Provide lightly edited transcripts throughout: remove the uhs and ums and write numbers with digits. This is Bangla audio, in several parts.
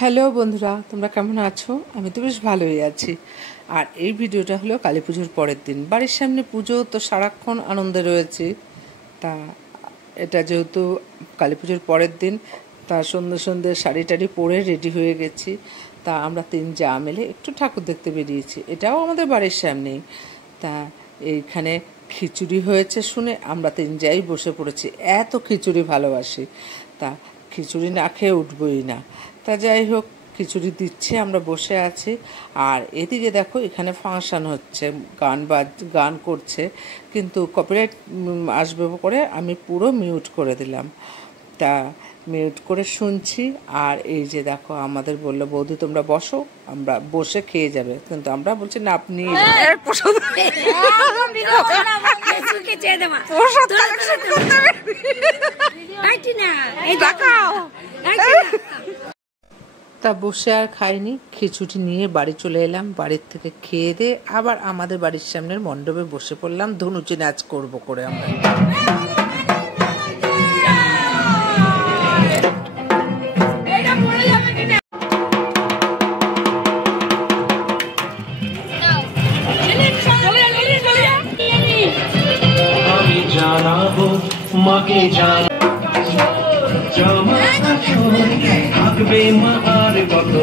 হ্যালো বন্ধুরা, তোমরা কেমন আছো? আমি তো বেশ ভালোই আছি। আর এই ভিডিওটা হলো কালী পুজোর পরের দিন। বাড়ির সামনে পুজো, তো সারাক্ষণ আনন্দে রয়েছি। তা এটা যেহেতু কালী পুজোর পরের দিন, তা সন্ধ্যে সন্ধ্যে শাড়ি টাড়ি পরে রেডি হয়ে গেছি। তা আমরা তিন যা মিলে একটু ঠাকুর দেখতে বেরিয়েছি। এটাও আমাদের বাড়ির সামনেই। তা এইখানে খিচুড়ি হয়েছে শুনে আমরা তিন যাই বসে পড়েছি। এত খিচুড়ি ভালোবাসি, তা খিচুড়ি না খেয়ে উঠবই না। তা যাই হোক, খিচুড়ি দিচ্ছে, আমরা বসে আছি। আর এদিকে দেখো, এখানে ফাংশন হচ্ছে, গান করছে, কিন্তু কপিরাইট আসবে করে আমি পুরো মিউট করে দিলাম। তা মিউট করে শুনছি। আর এই যে দেখো, আমাদের বললো বৌদি তোমরা বসো, আমরা বসে খেয়ে যাবে, কিন্তু আমরা বলছি না, আপনি তা বসে আর খাইনি, খিচুড়ি নিয়ে বাড়ি চলে এলাম। বাড়ির থেকে খেয়ে দিয়ে আবার আমাদের বাড়ির সামনের মণ্ডপে বসে পড়লাম, ধনুচি নাচ করব করে আমরা। আমি জানাবো মাকে থাকবে মা আর কত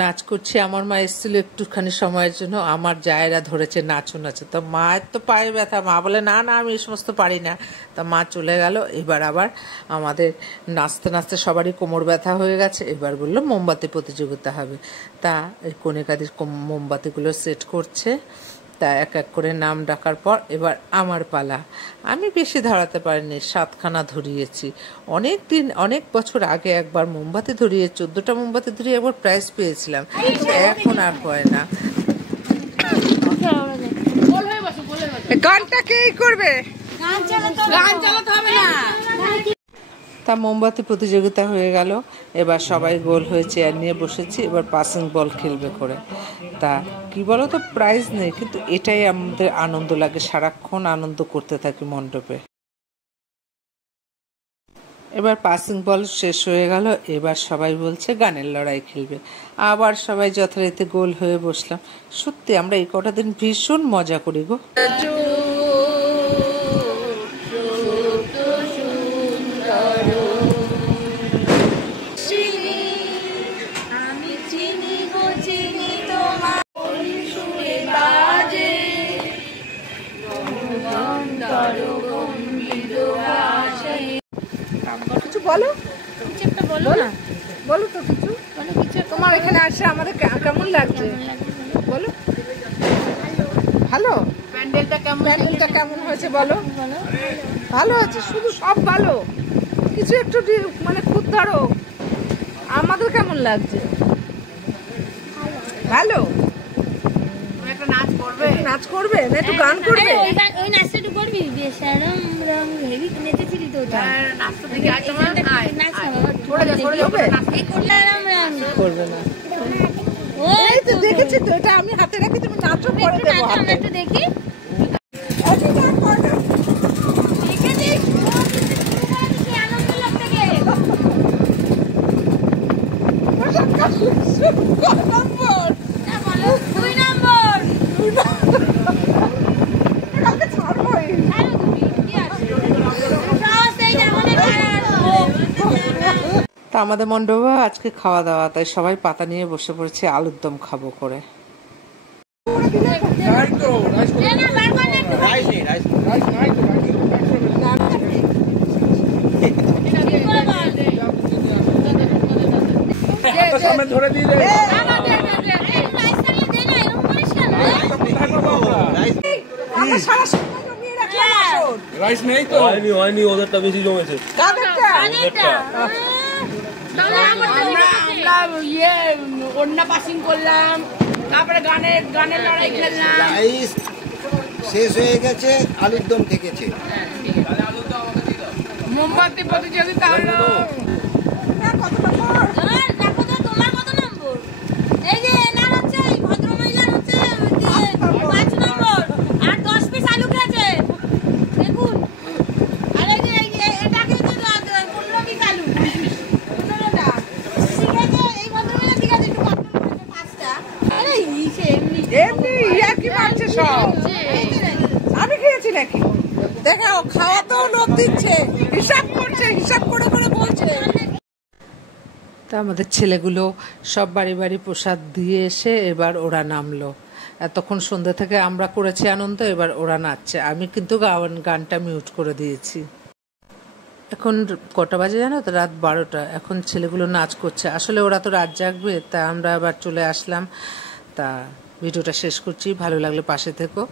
নাচ করছি। আমার মা এসেছিল একটুখানি সময়ের জন্য, আমার জায়েরা ধরেছে নাচো। তো মায়ের তো পায়ে ব্যথা, মা বলে না না আমি এই সমস্ত পারি না। তা মা চলে গেল। এবার আবার আমাদের নাচতে নাচতে সবারই কোমর ব্যথা হয়ে গেছে। এবার বললো মোমবাতি প্রতিযোগিতা হবে। তা এই কনেকাদের মোমবাতিগুলো সেট করছে। তা এক এক করে নাম ডাকার পর এবার আমার পালা। আমি বেশি ধরাতে পারিনি, 7খানা ধরিয়েছি। অনেক বছর আগে একবার মোমবাতি ধরিয়ে 14টা মোমবাতি ধরিয়ে একবার প্রাইজ পেয়েছিলাম, এখন আর হয় না। গানটা কে করবে? গান চালাতে হবে না। তা মোমবাতি প্রতিযোগিতা হয়ে গেল। এবার সবাই গোল হয়ে চেয়ার নিয়ে বসেছি, এবার পাসিং বল খেলবে করে। তা কি বলো তো, প্রাইজ নেই, কিন্তু এটাই আমাদের আনন্দ লাগে, সারাক্ষণ আনন্দ করতে থাকি মণ্ডপে। এবার পাসিং বল শেষ হয়ে গেল। এবার সবাই বলছে গানের লড়াই খেলবে। আবার সবাই যথারীতি গোল হয়ে বসলাম। সত্যি আমরা এই কটা দিন ভীষণ মজা করি গো। কিছু বলো, কিছু একটা বলো না, বলো তো কিছু, তোমার এখানে আসে আমাদের কেমন লাগছে বলো। ভালো, প্যান্ডেলটা কেমন হয়েছে বলো। ভালো আছে, শুধু সব ভালো, কিছু একটু মানে খুদ ধরো, আমাদের কেমন লাগছে? ভালো। নাচ করবে না, একটু গান করবে? ওই নাচটা একটু করবি, বেশ হেভি নেচেছিলি তো। করবে না, এই তো দেখেছি তো, এটা আমি হাতে রাখি, তুমি নাচো পরে দেবো। একটু দেখি। তা আমাদের মণ্ডপে আজকে খাওয়া দাওয়া, তাই সবাই পাতা নিয়ে বসে পড়েছে আলুর দম খাবো করে। সামনে ধরে দিয়ে দে। রাইস নেই তো? হয়নি ওদেরটা বেশি জমেছে। আমরা পাসিং করলাম, তারপরে গানের লড়াই খেললাম। রাইস শেষ হয়ে গেছে, আলুর দম থেকেছে। মোমবাতি প্রতিযোগিতা হলো। এমনি ইয়ার্কি মারছে সব। আমি খেয়েছি নাকি? দেখাও, খাওয়াতেও লোভ দিচ্ছে, হিসাব করছে, হিসাব করে করে বলছে। তা আমাদের ছেলেগুলো সব বাড়ি বাড়ি প্রসাদ দিয়ে এসে এবার ওরা নামলো। এতক্ষণ সন্ধ্যা থেকে আমরা করেছি আনন্দ, এবার ওরা নাচছে। আমি কিন্তু গানটা মিউট করে দিয়েছি। এখন কটা বাজে জানো তো? রাত 12টা। এখন ছেলেগুলো নাচ করছে। আসলে ওরা তো রাত জাগবে, তা আমরা আবার চলে আসলাম। তা ভিডিওটা শেষ করছি। ভালো লাগলে পাশে থেকো।